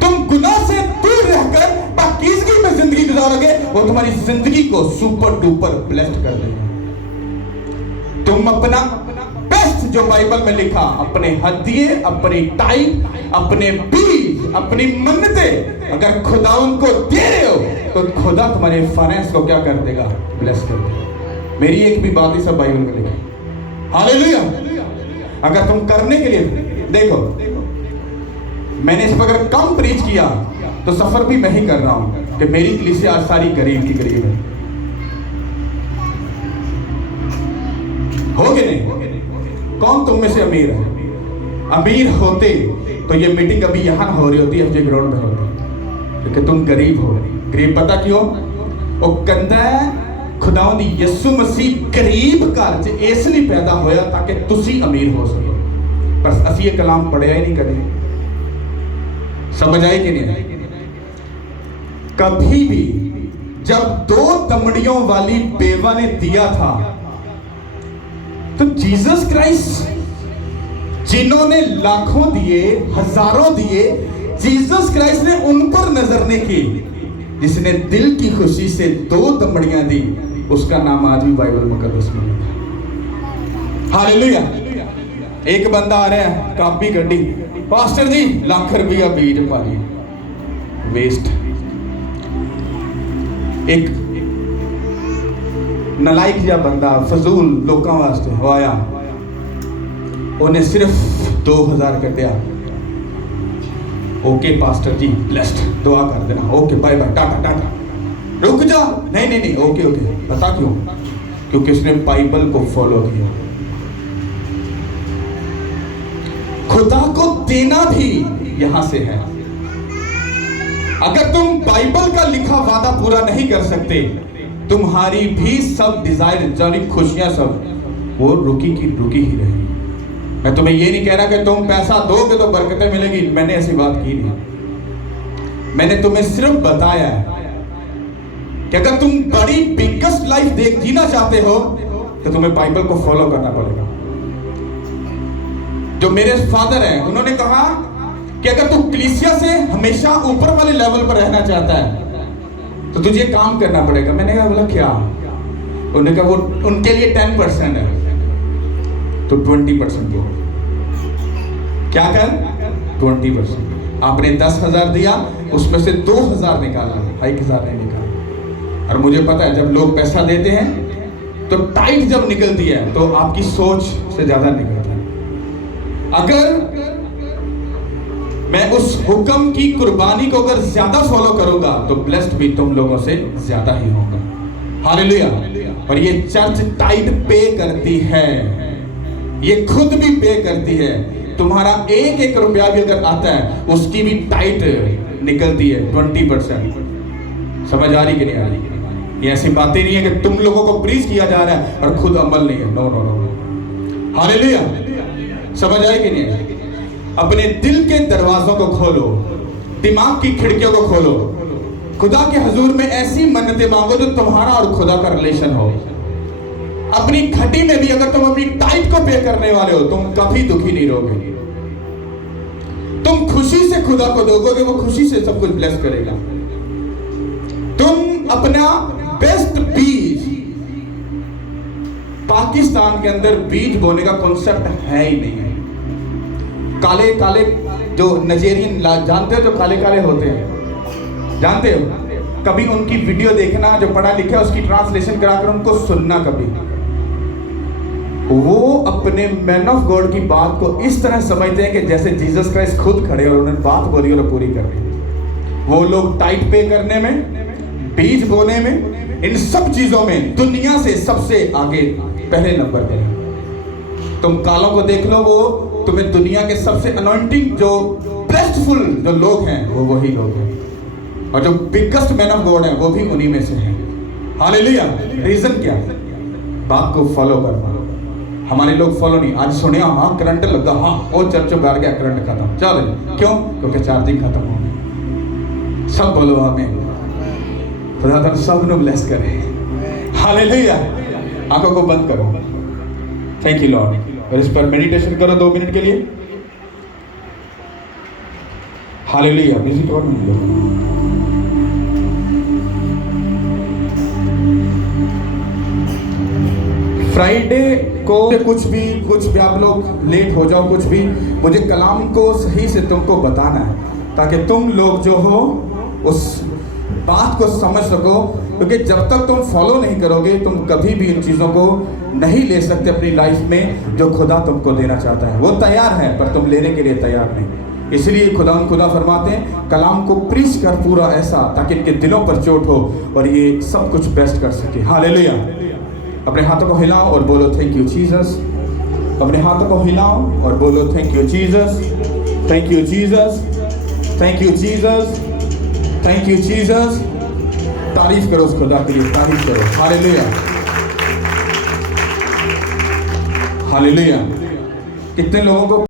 तुम गुनाह से दूर रहकर पाकीज़गी में जिंदगी गुजारोगे, वो तुम्हारी जिंदगी को सुपर डुपर ब्लेस्ड कर देगा। तुम अपना बेस्ट जो बाइबल में लिखा, अपने हदिये, अपनी टाइप, अपने बीज, अपनी मन्नतें अगर खुदावन को दे रहे हो तो खुदा तुम्हारे फाइनेंस को क्या कर देगा, ब्लेस कर देगा। मेरी एक भी बात ही सब बाइबल में लिखी। हालेलुया। अगर तुम करने के लिए देखो, मैंने इस पर अगर कम प्रीच किया तो सफर भी मैं ही कर रहा हूं कि मेरी कलीसिया आज सारी गरीब की गरीब है। हो गए नहीं? कौन तुम में से अमीर है? अमीर होते तो ये मीटिंग अभी यहां हो रही होती, एफजे ग्राउंड में होती, क्योंकि तुम गरीब हो। गरीब पता क्यों? वो कहता है खुदावंद यीशु मसीह गरीब घर च इसलिए पैदा होया ताकि तुसी अमीर हो सको। पर असी ये कलाम पढ़िया ही नहीं करें, समझ आए कि नहीं? कभी भी जब 2 दमड़ियों वाली बेवा ने दिया था तो जीसस क्राइस्ट जिन्होंने लाखों दिए, हजारों दिए, जीसस क्राइस्ट ने उन पर नजर नहीं की। जिसने दिल की खुशी से 2 दमड़ियां दी, उसका नाम आज भी बाइबल मुकद्दस में लिखा। हालेलुया। एक बंदा आ रहा है, कापी गड्डी, पास्टर जी लाख रुपया बीज पाली, वेस्ट। एक नलायक जिहा बंदा फजूल लोगों वास्ते वो आया, उन्हें सिर्फ 2000 कटिया। ओके पास्टर जी ब्लेस्ड, दुआ कर देना, ओके बाय बाय, टाटा टाटा। रुक जा, नहीं नहीं नहीं, ओके ओके। पता क्यों? क्योंकि उसने बाइबल को फॉलो किया। खुदा को देना भी यहां से है। अगर तुम बाइबल का लिखा वादा पूरा नहीं कर सकते, तुम्हारी भी सब डिजायर, जानी खुशियां सब वो रुकी की रुकी ही रहेगी। मैं तुम्हें ये नहीं कह रहा कि तुम पैसा दोगे तो बरकतें मिलेगी, मैंने ऐसी बात की नहीं। मैंने तुम्हें सिर्फ बताया है कि अगर तुम बड़ी बिगेस्ट लाइफ जीना चाहते हो तो तुम्हें बाइबल को फॉलो करना पड़ेगा। जो मेरे फादर हैं, उन्होंने कहा कि अगर तू कलीसिया से हमेशा ऊपर वाले लेवल पर रहना चाहता है तो तुझे काम करना पड़ेगा। मैंने कहा बोला क्या? उन्होंने कहा वो उनके लिए 10% है तो 20% दो। क्या कर? 20%। आपने 10,000 दिया, उसमें से 2,000 निकाला, 1,000 नहीं निकाला। और मुझे पता है जब लोग पैसा देते हैं तो टाइट जब निकलती है तो आपकी सोच से ज्यादा निकलता है। अगर मैं उस हुक्म की कुर्बानी को अगर ज्यादा फॉलो करूंगा तो ब्लेस्ड भी तुम लोगों से ज्यादा ही होगा। हालेलुया। और ये चर्च टाइट पे करती है, ये खुद भी पे करती है। तुम्हारा एक एक रुपया भी अगर आता है उसकी भी टाइट निकलती है 20%। समझ आ रही कि नहीं आ रही? ये ऐसी बातें नहीं है कि तुम लोगों को प्रीच किया जा रहा है और खुद अमल नहीं है। No no no. हालेलुया। समझ आए कि नहीं? अपने दिल के दरवाजों को खोलो, दिमाग की खिड़कियों को खोलो, खुदा के हुजूर में ऐसी मन्नतें मांगो जो तुम्हारा और खुदा का रिलेशन हो। अपनी घटी में भी अगर तुम अपनी टाइट को पे करने वाले हो तुम कभी दुखी नहीं रहोगे। तुम खुशी से खुदा को दोगे, वो खुशी से सब कुछ ब्लेस करेगा। तुम अपना बेस्ट बीज, पाकिस्तान के अंदर बीज बोने का कॉन्सेप्ट है ही नहीं है। काले काले जो नाइजेरियन जानते हो, जो काले काले होते हैं, जानते हो? कभी उनकी वीडियो देखना, जो पढ़ा लिखा है उसकी ट्रांसलेशन कराकर उनको सुनना। कभी वो अपने मैन ऑफ गॉड की बात को इस तरह समझते हैं कि जैसे जीसस क्राइस्ट खुद खड़े और उन्होंने बात बोली और पूरी कर दी। वो लोग टाइट पे करने में, बीज बोने में, इन सब चीजों में दुनिया से सबसे आगे पहले नंबर पे है। तुम कालों को देख लो, वो तुम्हें दुनिया के सबसे अनॉइंटिंग जो ब्लेस्डफुल जो लोग हैं वो वही लोग हैं, और जो बिगेस्ट मैन ऑफ गॉड हैं वो भी उन्हीं में से हैं। हालेलुया। रीजन क्या? बात को फॉलो करना। हमारे लोग फॉलो नहीं। आज सुने हाँ करंट लगा, हाँ वो चर्च गाड़ गया, करंट खत्म, चलो। क्यों? क्योंकि चार्जिंग खत्म हो गई। सब बोलो हमें। खुदा तुम सब नु ब्लेस करे। हालेलुया। आंखों को बंद करो। Thank you Lord. और इस पर मेडिटेशन करो 2 मिनट के लिए। हालेलुया। म्यूजिक और मिल लो। फ्राइडे को कुछ भी आप लोग लेट हो जाओ, कुछ भी, मुझे कलाम को सही से तुमको बताना है ताकि तुम लोग जो हो उस बात को समझ सको। क्योंकि जब तक तुम फॉलो नहीं करोगे तुम कभी भी इन चीज़ों को नहीं ले सकते अपनी लाइफ में जो खुदा तुमको देना चाहता है। वो तैयार है पर तुम लेने के लिए तैयार नहीं। इसलिए खुदा फरमाते हैं कलाम को प्रीच कर पूरा ऐसा ताकि इनके दिलों पर चोट हो और ये सब कुछ बेस्ट कर सके। हालेलुया। अपने हाथों को हिलाओ और बोलो थैंक यू जीसस। अपने हाथों को हिलाओ और बोलो thank you Jesus, thank you Jesus, thank you Jesus, thank you Jesus. तारीफ करो उस खुदा के लिए, तारीफ करो। हालेलुया। हालेलुया। कितने लोगों को